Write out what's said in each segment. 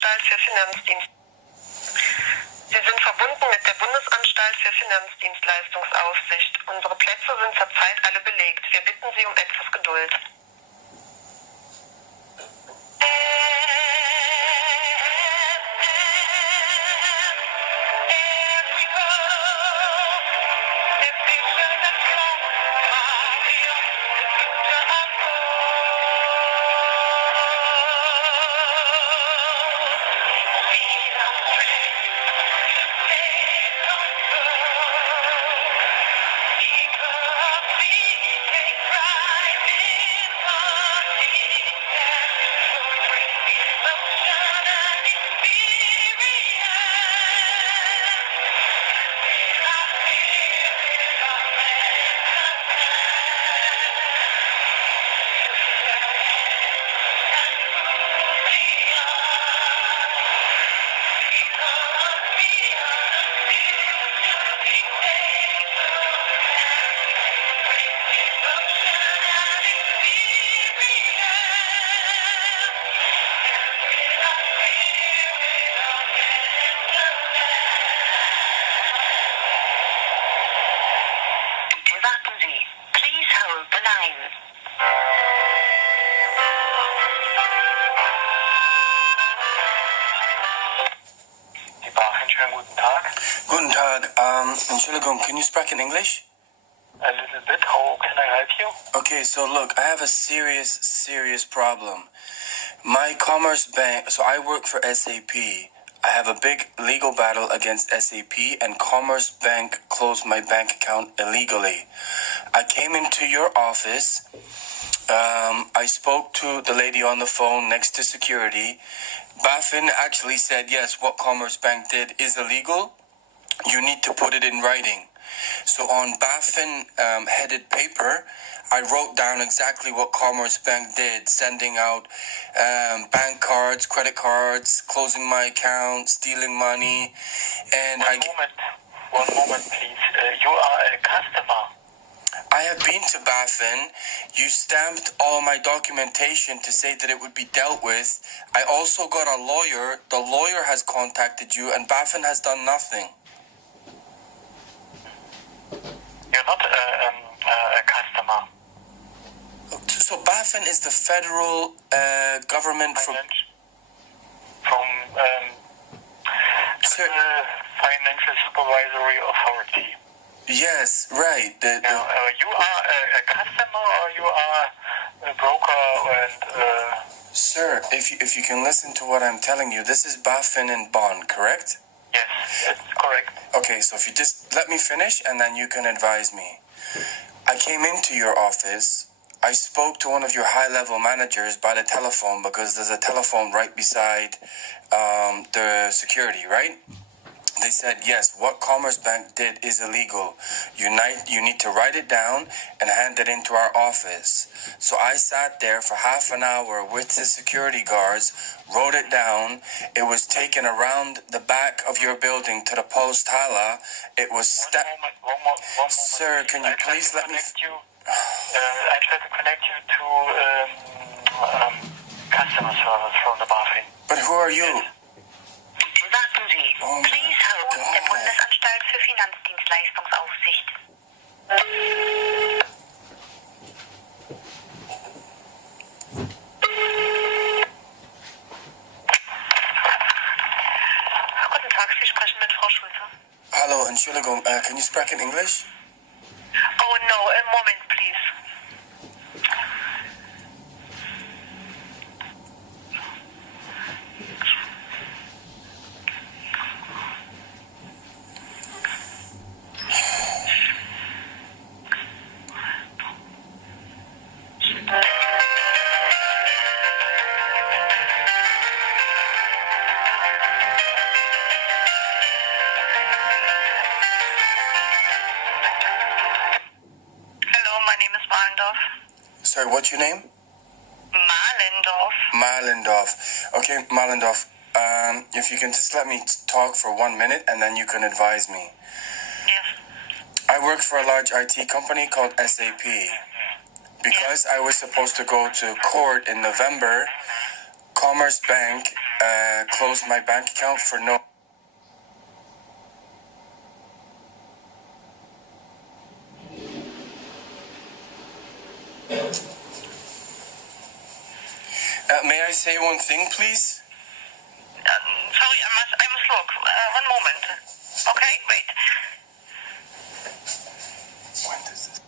Bundesanstalt für Finanzdienst. Sie sind verbunden mit der Bundesanstalt für Finanzdienstleistungsaufsicht. Unsere Plätze sind zurzeit alle belegt. Wir bitten Sie um etwas Geduld. Warten Sie. Please hold the line. Die BaFin, schönen guten Tag. Guten Tag. Entschuldigung, can you speak in English? A little bit. How can I help you? Okay, so look, I have a serious problem. My Commerce Bank, so I work for SAP. I have a big legal battle against SAP, and Commerce Bank closed my bank account illegally. I came into your office. I spoke to the lady on the phone next to security. BaFin actually said, yes, what Commerce Bank did is illegal. You need to put it in writing. So on BaFin headed paper, I wrote down exactly what Commerce Bank did, sending out bank cards, credit cards, closing my account, stealing money, and One moment, please. You are a customer. I have been to BaFin. You stamped all my documentation to say that it would be dealt with. I also got a lawyer. The lawyer has contacted you, and BaFin has done nothing. You're not a customer. So BaFin is the Federal Government From Sir, Financial Supervisory Authority. yes, right. You are a customer, or you are a broker and... Sir, if you can listen to what I'm telling you, this is BaFin in Bonn, correct? Yes, that's correct. Okay, so if you just let me finish and then you can advise me. I came into your office. I spoke to one of your high-level managers by the telephone because there's a telephone right beside the security, right? They said, yes, what Commerce Bank did is illegal. You need to write it down and hand it into our office. So I sat there for half an hour with the security guards, wrote it down. It was taken around the back of your building to the Post Hala. It was... One moment. Sir, can you please let me... I try to connect you to customer service from the BaFin. But who are you? Warten Sie. Oh Please hold. Der Bundesanstalt für Finanzdienstleistungsaufsicht. Guten Tag, Sie sprechen mit Frau Schulze. Hello, Entschuldigung, can you speak in English? Oh no, a moment please. Sorry, what's your name? Malendorf. Okay, Malendorf. If you can just let me talk for 1 minute and then you can advise me. Yes. I work for a large IT company called SAP. Because I was supposed to go to court in November, Commerce Bank closed my bank account for no... may I say one thing, please? Sorry, I must look. One moment. Okay, wait. When does this...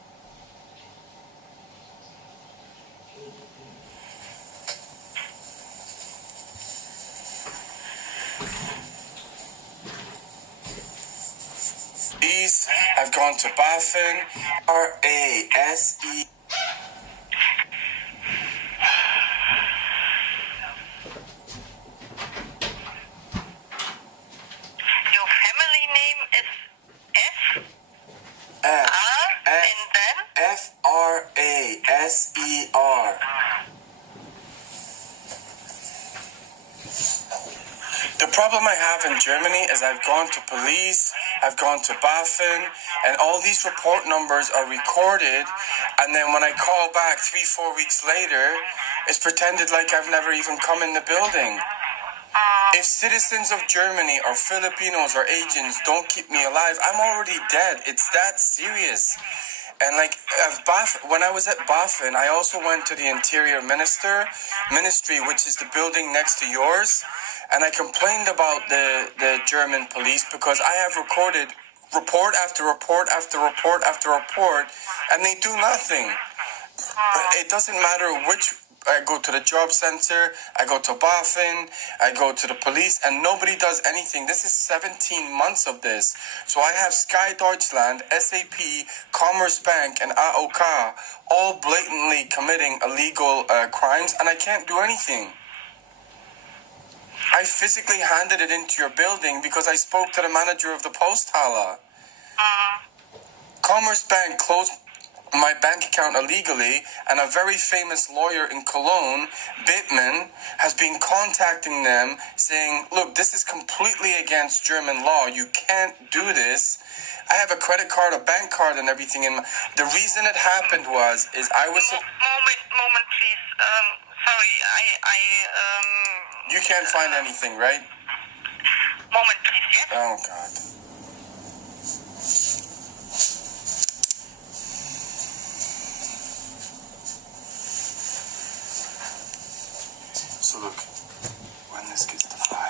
Please, I've gone to BaFin, RASE. Your family name is F, F, R, F, and then? FRASER. The problem I have in Germany is I've gone to police, I've gone to BaFin, and all these report numbers are recorded, and then when I call back 3-4 weeks later, it's pretended like I've never even come in the building. If citizens of Germany or Filipinos or agents don't keep me alive, I'm already dead. It's that serious. And like when I was at BaFin, I also went to the Interior Ministry, which is the building next to yours, and I complained about the German police because I have recorded report after report after report after report, and they do nothing. It doesn't matter which... I go to the job center, I go to BaFin, I go to the police, and nobody does anything. This is 17 months of this. So I have Sky Deutschland, SAP, Commerce Bank, and AOK all blatantly committing illegal crimes, and I can't do anything. I physically handed it into your building because I spoke to the manager of the Posthalle. Commerce Bank closed my bank account illegally, and a very famous lawyer in Cologne, Bittman, has been contacting them saying, look, this is completely against German law. You can't do this. I have a credit card, a bank card, and everything. And the reason it happened is I was... Moment, please. Sorry, You can't find anything, right? Moment, please, yes? Oh, God. So look, when this gets to 5, let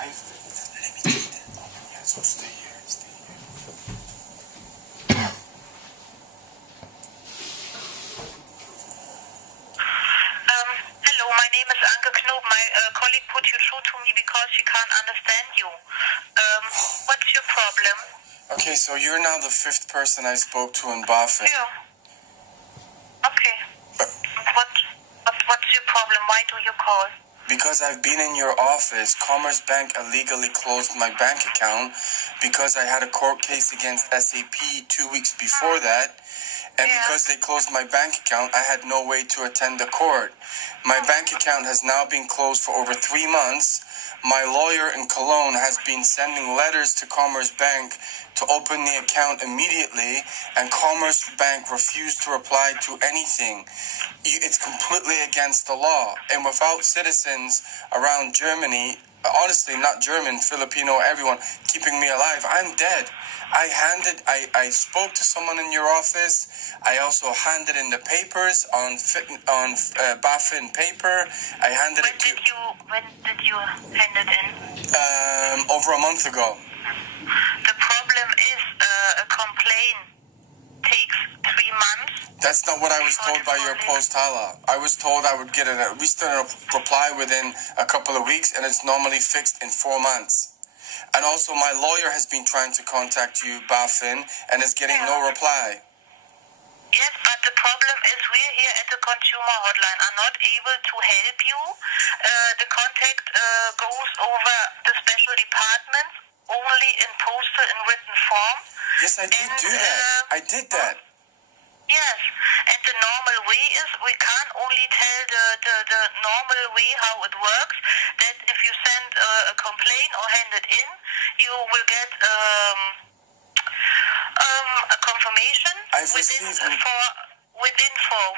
me take that moment. Yeah, so stay here, stay here. Hello, my name is Anke Knob. My colleague put you through to me because she can't understand you. What's your problem? Okay, so you're now the 5th person I spoke to in BaFin. Yeah. Okay. What's your problem? Why do you call? Because I've been in your office, Commerce Bank illegally closed my bank account because I had a court case against SAP 2 weeks before that. And because they closed my bank account, I had no way to attend the court. My bank account has now been closed for over 3 months. My lawyer in Cologne has been sending letters to Commerce Bank to open the account immediately, and Commerce Bank refused to reply to anything. It's completely against the law. And without citizens around Germany, honestly, not German, Filipino, everyone, keeping me alive, I'm dead. I spoke to someone in your office. I also handed in the papers on BaFin paper. I handed it to... When did you hand it in? Over a month ago. The problem is a complaint takes 3 months. That's not what I was told by your Posthalle. I was told I would get at least a reply within a couple of weeks, and it's normally fixed in 4 months. And also, my lawyer has been trying to contact you, BaFin, and is getting no reply. Yes, but the problem is we here at the consumer hotline are not able to help you. The contact goes over the special departments only in postal and written form. Yes, I did do that. I did that. Yes, and the normal way is we can't only tell the normal way how it works, that if you send a complaint or hand it in, you will get a confirmation within 4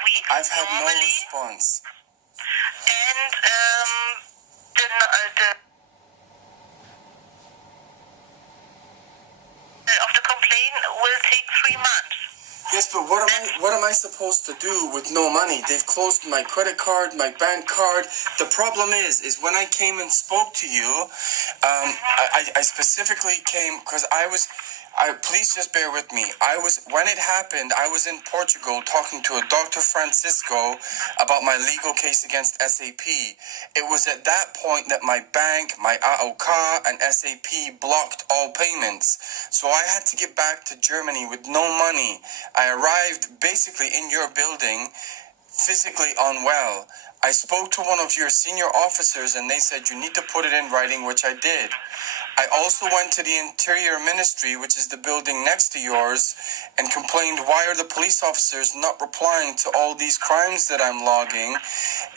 weeks. I've had normally, no response. And the Yes, but what am I supposed to do with no money? They've closed my credit card, my bank card. The problem is when I came and spoke to you, I specifically came because please just bear with me. When it happened, I was in Portugal talking to a Dr. Francisco about my legal case against SAP. It was at that point that my bank, my AOK, and SAP blocked all payments. So I had to get back to Germany with no money. I arrived basically in your building, physically unwell. I spoke to one of your senior officers and they said you need to put it in writing, which I did. I also went to the Interior Ministry, which is the building next to yours, and complained, why are the police officers not replying to all these crimes that I'm logging?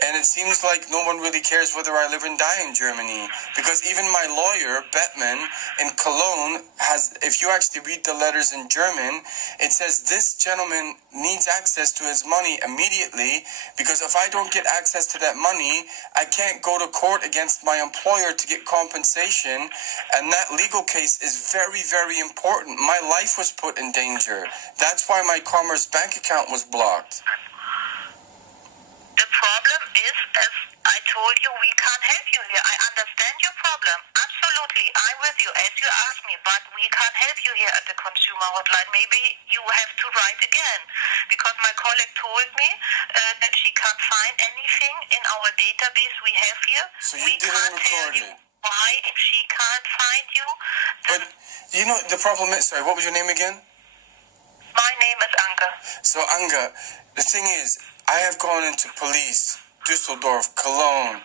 And it seems like no one really cares whether I live and die in Germany. Because even my lawyer, Bettman, in Cologne, if you actually read the letters in German, it says this gentleman needs access to his money immediately, because if I don't get access to that money, I can't go to court against my employer to get compensation. And that legal case is very, very important. My life was put in danger. That's why my Commerce Bank account was blocked. The problem is, as I told you, we can't help you here. I understand your problem. Absolutely. I'm with you, as you asked me, but we can't help you here at the consumer hotline. Maybe you have to write again, because my colleague told me that she can't find anything in our database we have here. So you didn't record it? Why, if she can't find you? But, you know, the problem is, sorry, what was your name again? My name is Anke. So, Anke, the thing is, I have gone into police, Düsseldorf, Cologne,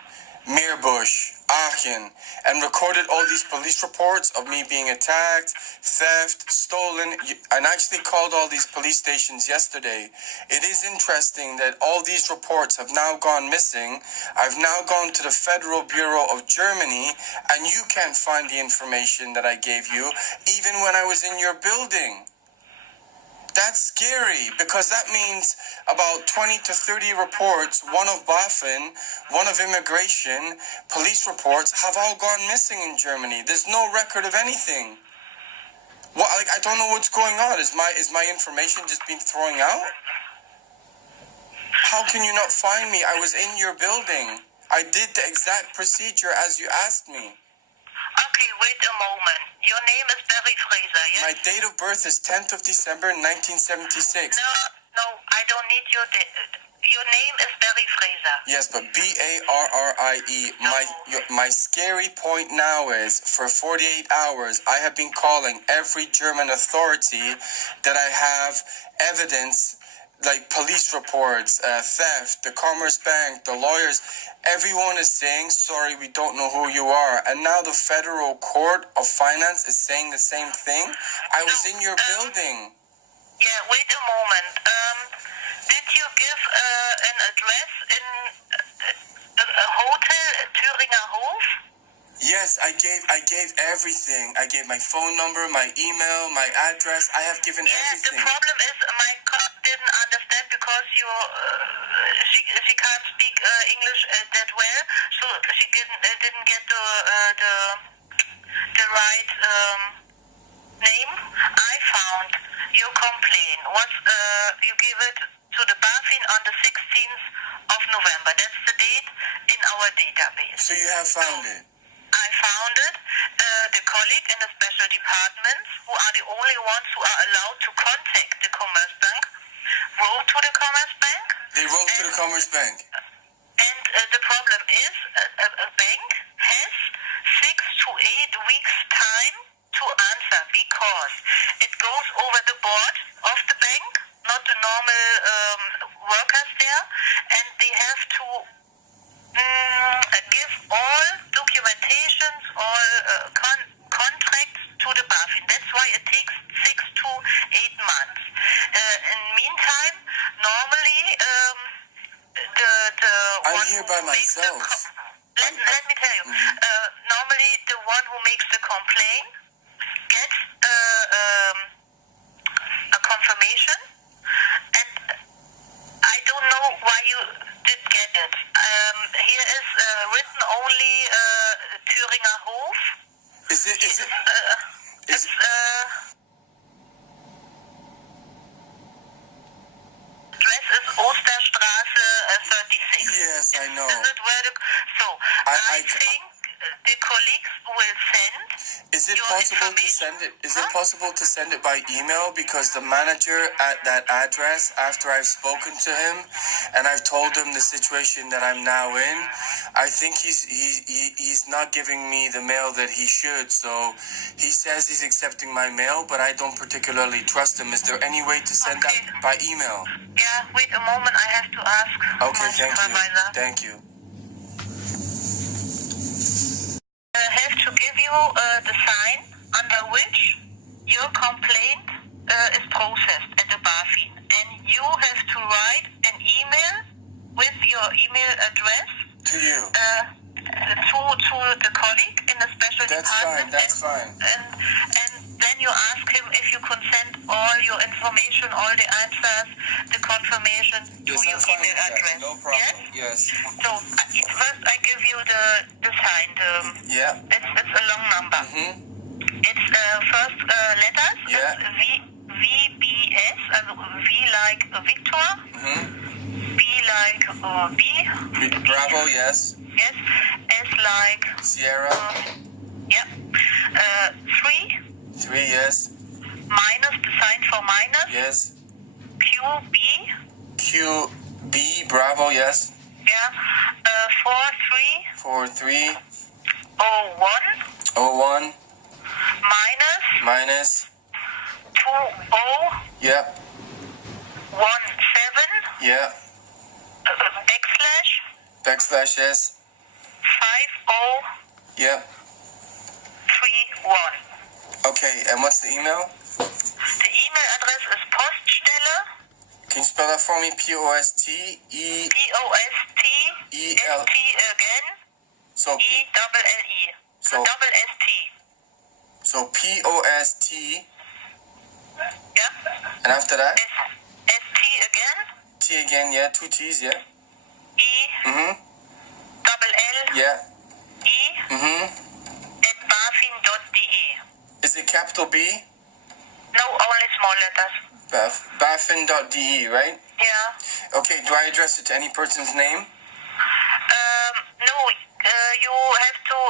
Meerbusch, Aachen, and recorded all these police reports of me being attacked, theft, stolen, and actually called all these police stations yesterday. It is interesting that all these reports have now gone missing. I've now gone to the Federal Bureau of Germany, and you can't find the information that I gave you, even when I was in your building. That's scary, because that means about 20 to 30 reports, one of BaFin, one of immigration, police reports, have all gone missing in Germany. There's no record of anything. I don't know what's going on. Is my information just being thrown out? How can you not find me? I was in your building. I did the exact procedure as you asked me. Okay, wait a moment. Your name is Barry Fraser, yes? My date of birth is 10th of December, 1976. No, I don't need your your name is Barry Fraser. Yes, but Barrie. My scary point now is, for 48 hours, I have been calling every German authority that I have evidence, like police reports, theft, the Commerce Bank, the lawyers. Everyone is saying, sorry, we don't know who you are. And now the Federal Court of Finance is saying the same thing. I was in your building. Yeah, wait a moment. Did you give an address in a hotel, Thüringer Hof? Yes, I gave everything. I gave my phone number, my email, my address. I have given everything. The problem is my cop didn't understand, because she can't speak English that well, so she didn't get the right name. I found your complaint was you gave it to the BaFin on the 16th of November. That's the date in our database. So you have found it? I found it. The colleague in the special departments, who are the only ones who are allowed to contact the Commerce Bank, wrote to the Commerce Bank. They wrote to the Commerce Bank. And the problem is, a bank has 6 to 8 weeks time to answer, because it goes over the board of the bank, not the normal workers there, and they have to give all documentations, all contracts to the BaFin. That's why it takes 6 to 8 months. In the meantime, normally I'm here by myself. Let me tell you. Normally, the one who makes the complaint gets a confirmation, and I don't know why you did get it. Here is written only Thüringer Hof. It's, 10 to 15 days I know. Is it where so I think the colleagues will send. Is it your possible to information. send it? Is it possible to send it by email? Because the manager at that address, after I've spoken to him and I've told him the situation that I'm now in, I think he's not giving me the mail that he should. So he says he's accepting my mail, but I don't particularly trust him. Is there any way to send that by email? Yeah, wait a moment. I have to ask Okay, my thank you. supervisor. Thank you. I have to give you the sign under which your complaint is processed at the BaFin. And you have to write an email with your email address To you. to the colleague in the special department. That's fine. And then you ask him if you can send all your information, all the answers, the confirmation to your email address. No problem. Yes. So first I give you the sign. Yeah. It's a long number. It's first letters. Yeah. It's VBS, V like Victor. B like B. Bravo. Yes. Yes. S like Sierra. yeah. 3. 3. Yes. Minus, the sign for minus. Yes. QB. QB. Bravo. Yes. Yeah. 4 3 4 3 01 01 minus 20 yeah 17 yeah backslash yes 5031. yeah. Okay, and what's the email? The email address is Poststelle. Can you spell that for me? POSTE POSTST again. So ELLE. So double ST. so POST Yeah. and after that ST again. T again, yeah, 2 T's, yeah. Double L Yeah. E at bafin.de. Is it capital B? No, only small letters. Bafin.de, right? Yeah. Okay, do I address it to any person's name? No,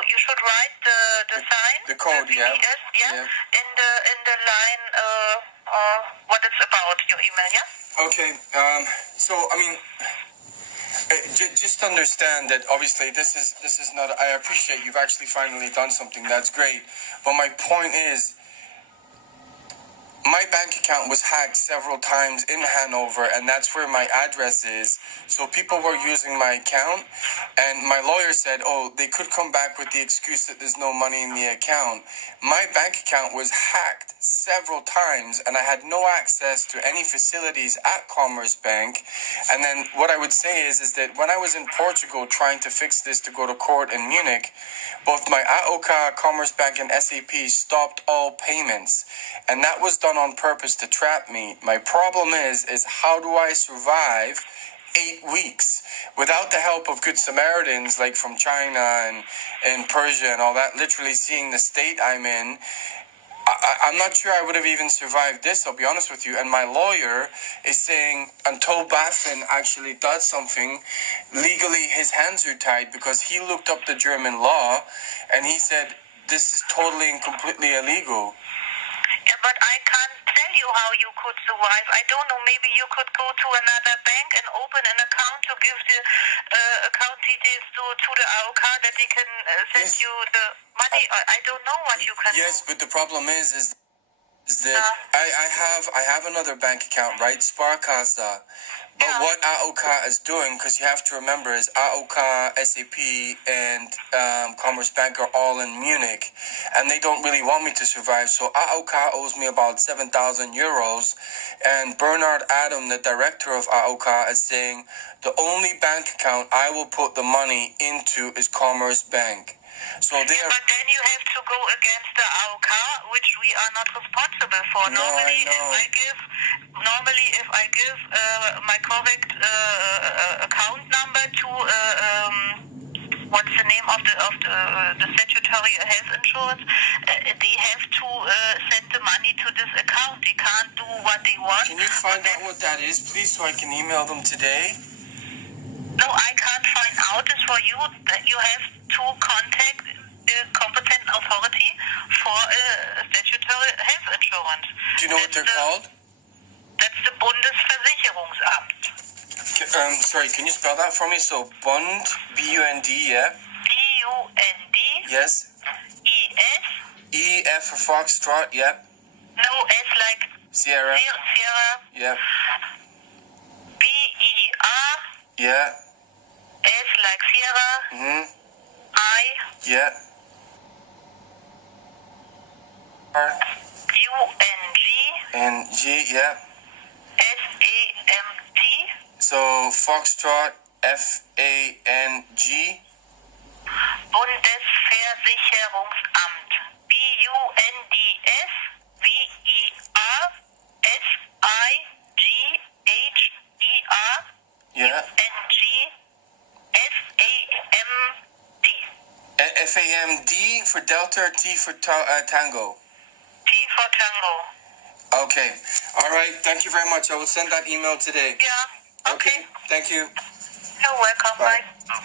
you should write the sign. The code, the yeah. VBS, yeah. Yeah. In the line, what it's about, your email, yeah? Okay, so, I mean, just understand that obviously this is not, I appreciate you've actually finally done something, that's great, but my point is, my bank account was hacked several times in Hanover, and that's where my address is. So people were using my account, and my lawyer said, oh, they could come back with the excuse that there's no money in the account. My bank account was hacked several times, and I had no access to any facilities at Commerce Bank. And then what I would say is that when I was in Portugal trying to fix this to go to court in Munich, both my AOK, Commerce Bank, and SAP stopped all payments. And that was done on purpose to trap me. My problem is how do I survive 8 weeks without the help of good Samaritans like from China and Persia and all that, literally seeing the state I'm in. I'm not sure I would have even survived this, I'll be honest with you. And my lawyer is saying until BaFin actually does something, legally his hands are tied because he looked up the German law and he said this is totally and completely illegal. Yeah, but I can't tell you how you could survive. I don't know. Maybe you could go to another bank and open an account to give the account details to the AOK that they can send you the money. I don't know what you can do. Yes, but the problem is that I have another bank account, right? Sparkasse. But what AOK is doing, because you have to remember, is AOK, SAP, and Commerce Bank are all in Munich, and they don't really want me to survive. So AOK owes me about 7,000 euros, and Bernard Adam, the director of AOK, is saying the only bank account I will put the money into is Commerce Bank. So but then you have to go against the AOK, which we are not responsible for. No, normally, I know. if I give my correct account number to what's the name of the statutory health insurance, they have to send the money to this account. They can't do what they want. Can you find out what that is, please, so I can email them today? No, I can't find out. It's for you that you have to contact the competent authority for statutory health insurance. Do you know what they're called? That's the Bundesversicherungsamt. Sorry, can you spell that for me? So, Bund, B-U-N-D, yeah? B-U-N-D. Yes. E-S. E-F for Foxtrot, yeah. No, S like Sierra. Sierra. Yeah. B-E-R. Yeah. S like Sierra. Mm-hmm. I. Yeah. R. U-N-G. N-G, yeah. S-A-M-T. So, Foxtrot, F-A-N-G. Bundesversicherungsamt. B-U-N-D-S-V-E-R-S-I-G-H-E-R. Yeah. U-N-G-S-A-M-T. F-A-M-D for Delta or T for Tango? T for Tango. Okay. All right. Thank you very much. I will send that email today. Yeah. Okay. Thank you. You're welcome. Bye. Bye.